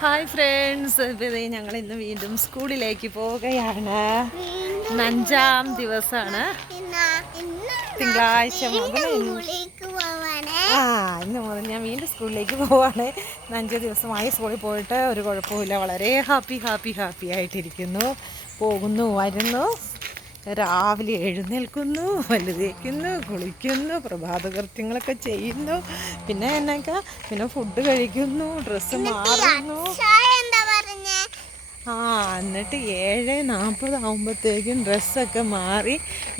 Hi friends, ഞങ്ങൾ ഇന്ന് വീണ്ടും സ്കൂളിലേക്ക് പോവുകയാണ്. 5-ാം ദിവസമാണ്, തിങ്കളാഴ്ച മുതൽ. ഇന്ന് മുതൽ ഞാൻ വീണ്ടും സ്കൂളിലേക്ക് പോവാണ്. 5 ദിവസമായി സ്കൂളിൽ പോയിട്ട് ഒരു കുഴപ്പമില്ല. വളരെ ഹാപ്പി ആയിട്ടിരിക്കുന്നു. പോകുന്നു, വരുന്നു, രാവിലെ എഴുന്നേൽക്കുന്നു, പല്ല് തേക്കുന്നു, കുളിക്കുന്നു, പ്രഭാത കൃത്യങ്ങളൊക്കെ ചെയ്യുന്നു. പിന്നെ ഫുഡ് കഴിക്കുന്നു, ഡ്രസ്സ് മാറുന്നു. എന്നിട്ട് 7:40 ആകുമ്പോഴത്തേക്കും ഡ്രസ്സൊക്കെ മാറി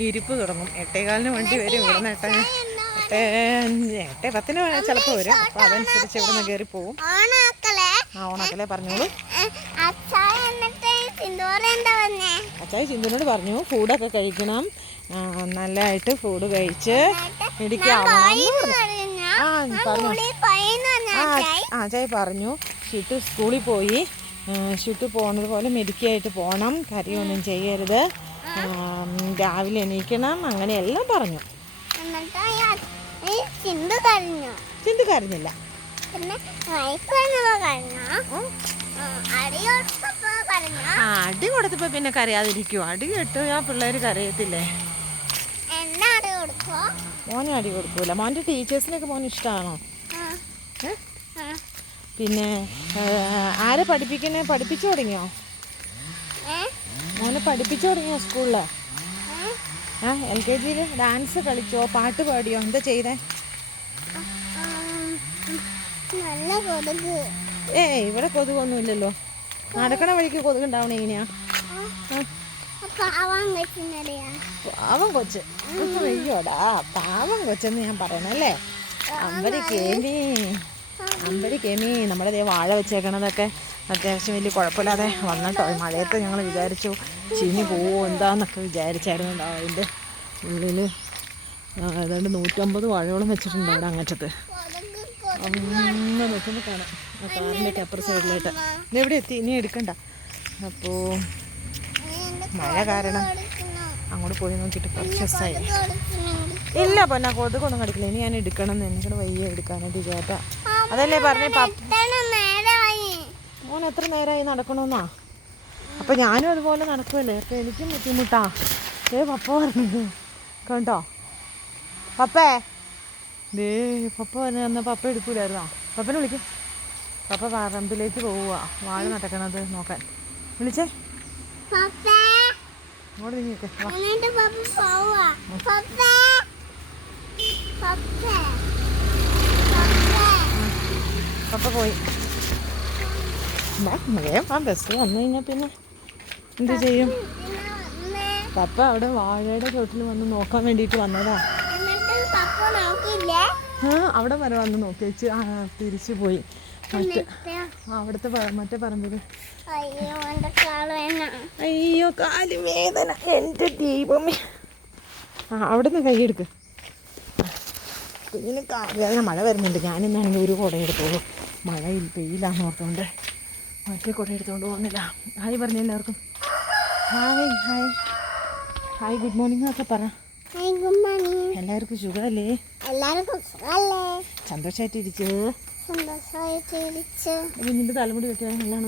ഇരിപ്പ് തുടങ്ങും. 8:15 വണ്ടി വരും. ഇവിടുന്ന് 8:10 ചിലപ്പോൾ വരും. അപ്പോൾ അതനുസരിച്ച് ഇവിടുന്ന് കയറി പോവും. ഓണാക്കലേ പറഞ്ഞോളൂ. അച്ചായി ചിന്തുനോട് പറഞ്ഞു ഫുഡൊക്കെ കഴിക്കണം, നല്ലതായിട്ട് ഫുഡ് കഴിച്ച് അച്ചായി പറഞ്ഞു ഷിട്ടു സ്കൂളിൽ പോയി. ഷിട്ടു പോകുന്നത് പോലെ മെഡിക്കായിട്ട് പോകണം, കരയൊന്നും ചെയ്യരുത്, രാവിലെ എണീക്കണം, അങ്ങനെയെല്ലാം പറഞ്ഞു. ചിന്തു കരഞ്ഞില്ല. അടി കൊടുത്തപ്പോ പിന്നെ കരയാതിരിക്കുവോ? അടി കേട്ടു ആ പിള്ളേര് കരയത്തില്ലേ? മോനെ അടി കൊടുക്കൂല. മോൻ്റെ ടീച്ചേഴ്സിനൊക്കെ മോന് ഇഷ്ടമാണോ? പിന്നെ ആരെ പഠിപ്പിച്ചു തുടങ്ങിയോ? മോനെ പഠിപ്പിച്ചു തുടങ്ങിയോ സ്കൂളില്? LKG ഡാൻസ് കളിച്ചോ, പാട്ട് പാടിയോ, എന്താ ചെയ്തേ? ഇവിടെ കൊതുകൊന്നുമില്ലല്ലോ. നടക്കണ വഴിക്ക് കൊതുകുണ്ടാവണേ എങ്ങനെയാ? പാവം കൊച്ച്. അയ്യോടാ, പാവം കൊച്ചെന്ന് ഞാൻ പറയണല്ലേ. അമ്പരി കേമി നമ്മുടെ വാഴ വെച്ചേക്കണതൊക്കെ അത്യാവശ്യം വലിയ കുഴപ്പമില്ലാതെ വന്നിട്ടോ. മഴയത്ത് ഞങ്ങൾ വിചാരിച്ചു ചീഞ്ഞ് പോവോ എന്താന്നൊക്കെ വിചാരിച്ചായിരുന്നു. അതിൻ്റെ ഉള്ളിൽ ഏതാണ്ട് 150 വാഴയോളം വെച്ചിട്ടുണ്ട് അവിടെ അങ്ങറ്റത്ത്. ഒന്ന് നോക്കുമ്പോൾ കാണാം കാറിൻ്റെയൊക്കെ അപ്പുറ സൈഡിലായിട്ട്. ഇതെവിടെ എത്തി? ഇനി എടുക്കണ്ട. അപ്പോൾ മഴ കാരണം അങ്ങോട്ട് പോയി നോക്കിയിട്ട് കുറച്ച് ദിവസമായി. ഇല്ല പൊന്നാ, കൊതുകൊന്നും കടിക്കില്ല. ഇനി ഞാൻ എടുക്കണം എന്ന് എനിക്കത് വയ്യ എടുക്കാനായിട്ട് ചേട്ടാ. അതല്ലേ പറഞ്ഞേ മോൻ എത്ര നേരമായി നടക്കണമെന്നാ? അപ്പം ഞാനും അതുപോലെ നടക്കുമല്ലേ, അപ്പം എനിക്കും ബുദ്ധിമുട്ടാ. പപ്പ പറഞ്ഞത് കണ്ടോ? പപ്പേ പപ്പ പറഞ്ഞ പപ്പ എടുക്കൂലായിരുന്നോ? പപ്പനെ വിളിക്കും. പപ്പ പറമ്പിലേക്ക് പോവുക, വാഴ നടക്കണത് നോക്കാൻ. വിളിച്ചേ അങ്ങോട്ട് നീങ്ങിയൊക്കെ. പപ്പ പോയി. ബസ് വന്നു കഴിഞ്ഞാൽ പിന്നെ എന്ത് ചെയ്യും? പപ്പ അവിടെ വാഴയുടെ ചോട്ടിൽ വന്ന് നോക്കാൻ വേണ്ടിയിട്ട് വന്നതാ. അവിടെ വരെ വന്ന് നോക്കി വെച്ച് തിരിച്ചു പോയി. അവിടുത്തെ മറ്റേ പറമ്പിൽ. അയ്യോ കാല് വേദന, എൻ്റെ ദൈവമേ. അവിടുന്ന് കൈയെടുക്ക്. കുഞ്ഞിന് കാലുവേദന. മഴ വരുന്നുണ്ട്. ഞാനിന്നാണെങ്കിൽ ഒരു കുട എടുത്തോളൂ. മഴ പെയ്യില്ലാന്ന് ഓർത്തുകൊണ്ട് മറ്റേ കുട എടുത്തുകൊണ്ട് പോകുന്നില്ല. ഹായ് പറഞ്ഞു എല്ലാവർക്കും. ഹായ് ഗുഡ് മോർണിംഗ് ഒക്കെ പറ. എല്ലാവർക്കും സുഖമല്ലേ? സന്തോഷമായിട്ടിരിച്ചു. കുഞ്ഞിൻ്റെ തലമുടി വെക്കാൻ നല്ലതാണോ?